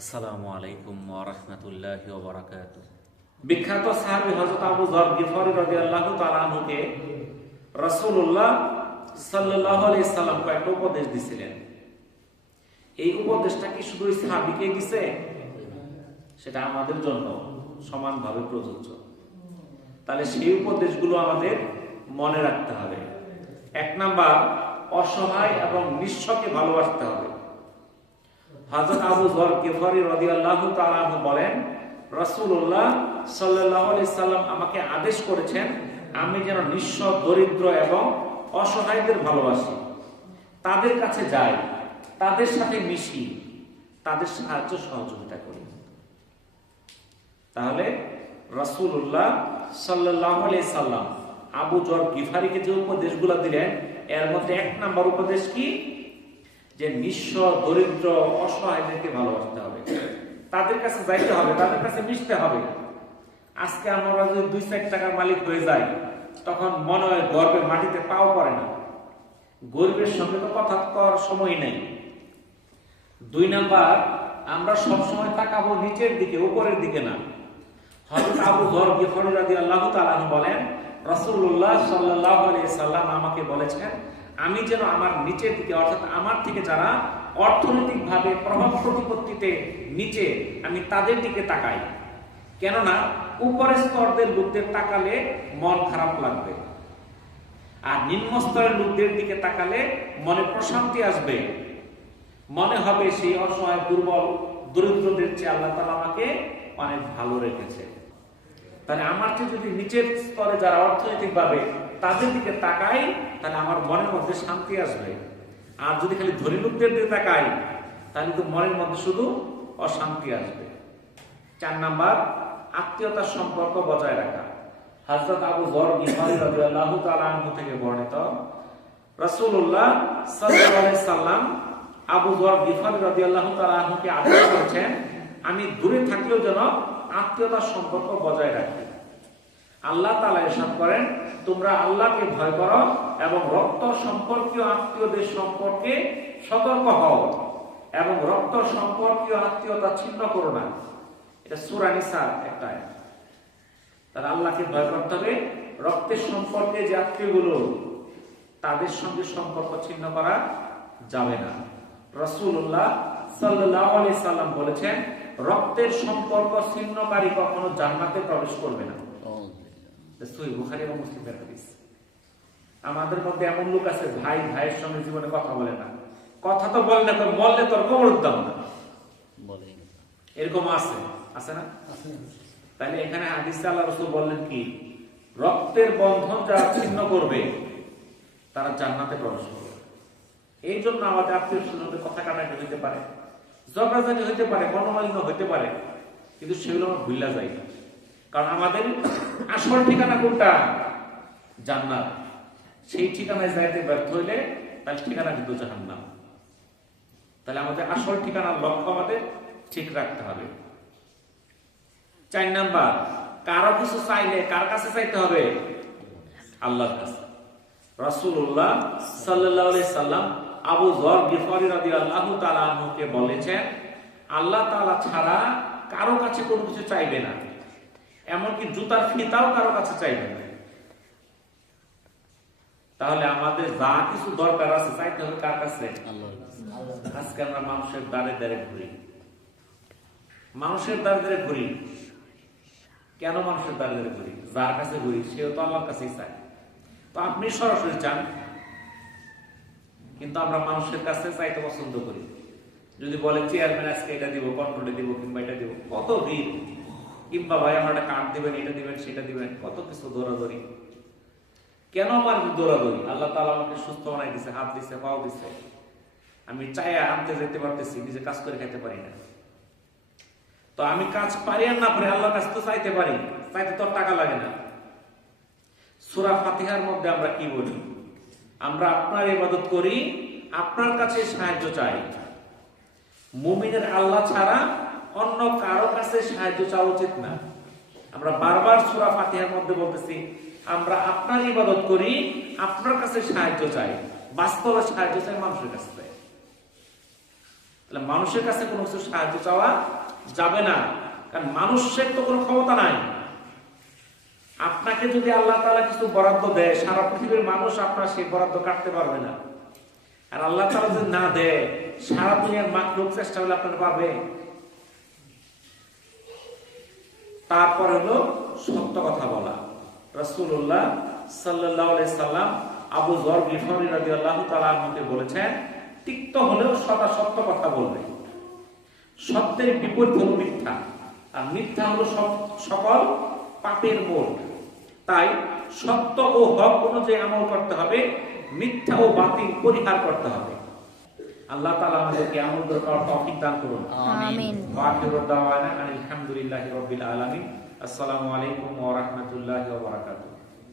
আসসালামু আলাইকুম ওরহমতুল্লাহ ওবরাকাত বিখ্যাত সাহাবী হযরত আবু যর গিফারি রাদিয়াল্লাহু তাআলা আনহুকে রাসূলুল্লাহ সাল্লাল্লাহু আলাইহি সাল্লাম কয়েকটা উপদেশ দিছিলেন। এই উপদেশটা কি শুধু সাহাবীকে দিছে? সেটা আমাদের জন্য সমানভাবে প্রযোজ্য। তাহলে সেই উপদেশগুলো আমাদের মনে রাখতে হবে। এক নাম্বার, অসহায় এবং নিঃস্বকে ভালোবাসতে হবে। হযরত আবু যর গিফারি রাদিয়াল্লাহু তাআলা বলেন, রাসূলুল্লাহ সাল্লাল্লাহু আলাইহি সাল্লাম আমাকে আদেশ করেছেন, আমি যেন নিঃস্ব, দরিদ্র এবং অসহায়দের ভালোবাসি। তাদের কাছে যাই, তাদের সাথে মিশি, তাদের সাহায্য সহযোগিতা করি। তাহলে রাসূলুল্লাহ সাল্লাল্লাহু আলাইহি সাল্লাম আবু জর গিফারিকে যে উপদেশগুলো দিলেন, এর মধ্যে এক নাম্বার উপদেশ কি? যে নিঃস্ব, দরিদ্র অসহায়দেরকে ভালোবাসতে হবে। তাদের কাছে যাইতে হবে, তাদের কাছে মিশতে হবে। আজকে আমরা যদি দুই চার টাকার মালিক হয়ে যাই, তখন মনে হয় গর্বে মাটিতে পাও পড়ে না। গরিবের সঙ্গে তো কথা করার সময় নেই। দুই নাম্বার, আমরা সব সময় তাকাবো নিচের দিকে, উপরের দিকে না। হযরত আবু গিফরি রাদিয়াল্লাহু তাআলা আনহু বলেন, রাসূলুল্লাহ সাল্লাল্লাহু আলাইহি সাল্লাম আমাকে বলেছেন আমি যেন আমার নিচের দিকে, অর্থাৎ আমার থেকে যারা অর্থনৈতিকভাবে প্রভাব প্রতিপত্তিতে নিচে, আমি তাদের দিকে তাকাই। কেননা, উপরের স্তরদের লোকদের তাকালে মন খারাপ লাগবে। আর নিম্ন স্তরের লোকদের দিকে তাকালে মনে প্রশান্তি আসবে। মনে হবে সেই অসহায়, দুর্বল, দরিদ্রদের চেয়ে আল্লাহ তালা আমাকে অনেক ভালো রেখেছে। তাহলে আমার চেয়ে যদি নিচের স্তরে যারা অর্থনৈতিক ভাবে তাদের দিকে তাকাই, তাহলে আমার মনের মধ্যে শান্তি আসবে। আর যদি খালি ধনী লোকদের দিকে তাকাই, তাহলে তো মনের মধ্যে শুধু অশান্তি আসবে। চার নাম্বার, আত্মীয়তার সম্পর্ক বজায় রাখা। হযরত আবু যর গিফারি রাদিয়াল্লাহু থেকে বর্ণিত, রাসূলুল্লাহ সাল্লাল্লাহু আলাইহি সাল্লাম আবু যর গিফারি রাদিয়াল্লাহু তাআলা আনহুকে আদেশ করেছেন, আমি দূরে থাকলেও যেন আত্মীয়তার সম্পর্ক বজায় রাখবে। আল্লাহ তালা ইরশাদ করেন, তোমরা আল্লাহকে ভয় করো এবং রক্ত সম্পর্কীয় আত্মীয়দের সম্পর্কে সতর্ক হও এবং রক্ত সম্পর্কীয় আত্মীয়তা ছিন্ন করো না। এটা সূরা নিসার একটা। তাহলে আল্লাহকে ভয় করতে হবে। রক্তের সম্পর্কে যে আত্মীয়গুলো, তাদের সঙ্গে সম্পর্ক ছিন্ন করা যাবে না। রসুল্লাহ সাল্লাহ সাল্লাম বলেছেন রক্তের সম্পর্ক ছিন্নকারী কখনো জান্নাতে প্রবেশ করবে না। সহি বুখারী এবং মুসলিমের হাদিস। আমাদের মধ্যে এমন লোক আছে ভাই ভাইয়ের সঙ্গে জীবনে কথা বলে না। কথা তো বলে না বললে তোর কবর দাম না এরকম আছে? আছে না? তাহলে এখানে হাদিসে আল্লাহ রসুল বললেন কি রক্তের বন্ধন যারা ছিন্ন করবে তারা জান্নাতে প্রবেশ করবে। এই জন্য আমাদের আত্মীয় কথা কাটাকাটি হইতে পারে। ঝগড়াঝাটি হইতে পারে মনোমালিন্য হইতে পারে, কিন্তু সেগুলো আমরা ভুললা যাই না। কারণ আমাদের আসল ঠিকানা কোনটা? জান্নাত। সেই ঠিকানায় যাইতে ব্যর্থ হইলে তাহলে ঠিকানা কিন্তু জাহান্নাম। তাহলে আমাদের আসল ঠিকানার লক্ষ্য আমাদের ঠিক রাখতে হবে। চার নাম্বার, কারও কিছু চাইলে কার কাছে চাইতে হবে? আল্লাহর কাছে। রাসূলুল্লাহ সাল্লাল্লাহু আলাইহি সাল্লাম আবু যর গিফারি রাদিয়াল্লাহু তাআলা আনহুকে বলেছেন আল্লাহ তাআলা ছাড়া কারও কাছে কোনো কিছু চাইবে না। এমনকি জুতার ফিতাও কারও কাছে চাইবে না। তাহলে আমাদের যা কিছু দরকার আছে চাইতে হবে কার কাছে? আজকে আমরা মানুষের দ্বারে দ্বারে ঘুরি। মানুষের দ্বারে দ্বারে ঘুরি। কেন মানুষের দ্বারে দ্বারে ঘুরি? যার কাছে ঘুরি সেও তো আল্লাহর কাছেই চায়। তো আপনি সরাসরি চান। কিন্তু আমরা মানুষের কাছে চাইতে পছন্দ করি। যদি বলে, চেয়ারম্যান, আজকে এটা দিব, কন্ট্রোলে দিব কিংবা এটা দিব। কত ভিড় কিংবা, ভাই, আমার একটা কার্ড দিবেন, এটা দিবেন, সেটা দিবেন। কত কিছু দৌড়াদৌড়ি। কেন আমার দৌড়াদৌড়ি? আল্লাহ তাআলা আমাকে সুস্থ বানাই দিছে, হাত দিছে, পাও দিছে। আমি চাইয়া আনতে যেতে পারতেছি, নিজে কাজ করে খাইতে পারি না। তো আমি কাজ পারি আর না পারি, আল্লাহর কাছে তো চাইতে পারি। চাইতে তো টাকা লাগে না। সুরা ফাতিহার মধ্যে আমরা কি বলি? আমরা আপনার ইবাদত করি, আপনার কাছে সাহায্য চাই। মুমিনের আল্লাহ ছাড়া অন্য কারও কাছে সাহায্য চাওয়া উচিত না। আমরা বারবার সূরা ফাতিহার মধ্যে বলতেছি, আমরা আপনার ইবাদত করি, আপনার কাছে সাহায্য চাই। বাস্তবে সাহায্য চাই মানুষের কাছে তাহলে মানুষের কাছে কোনো কিছু সাহায্য চাওয়া যাবে না, কারণ মানুষের তো কোনো ক্ষমতা নাই। আপনাকে যদি আল্লাহ তাআলা কিছু বরাদ্দ দেয়, সারা পৃথিবীর মানুষ আপনার সেই বরাদ্দ কাটতে পারবে না। আর আল্লাহ তাআলা যদি না দেয়, সারা দুনিয়ার মাকলুক চেষ্টা করলে আপনারা পাবে। তারপর হলো সত্য কথা বলা। সাল্লাল্লাহু সাল্লাম আবু যর গিফারি রাদিয়াল্লাহু তাআলা আমাকে বলেছেন তিক্ত হলেও সদা সত্য কথা বলবে। সত্যের বিপরীত হল মিথ্যা। আর মিথ্যা হলো সকল পাপের মূল তাই সত্য ও হক অনুযায়ী আমল করতে হবে মিথ্যা ও বাতিল পরিহার করতে হবে। আল্লাহ তাআলা আমাদেরকে আমল করার তৌফিক দান করুন। আমিন। ওয়া দাওয়ানা আলহামদুলিল্লাহি রাব্বিল আলামিন। আসসালামু আলাইকুম ওয়া রাহমাতুল্লাহি ওয়া বারাকাতুহু।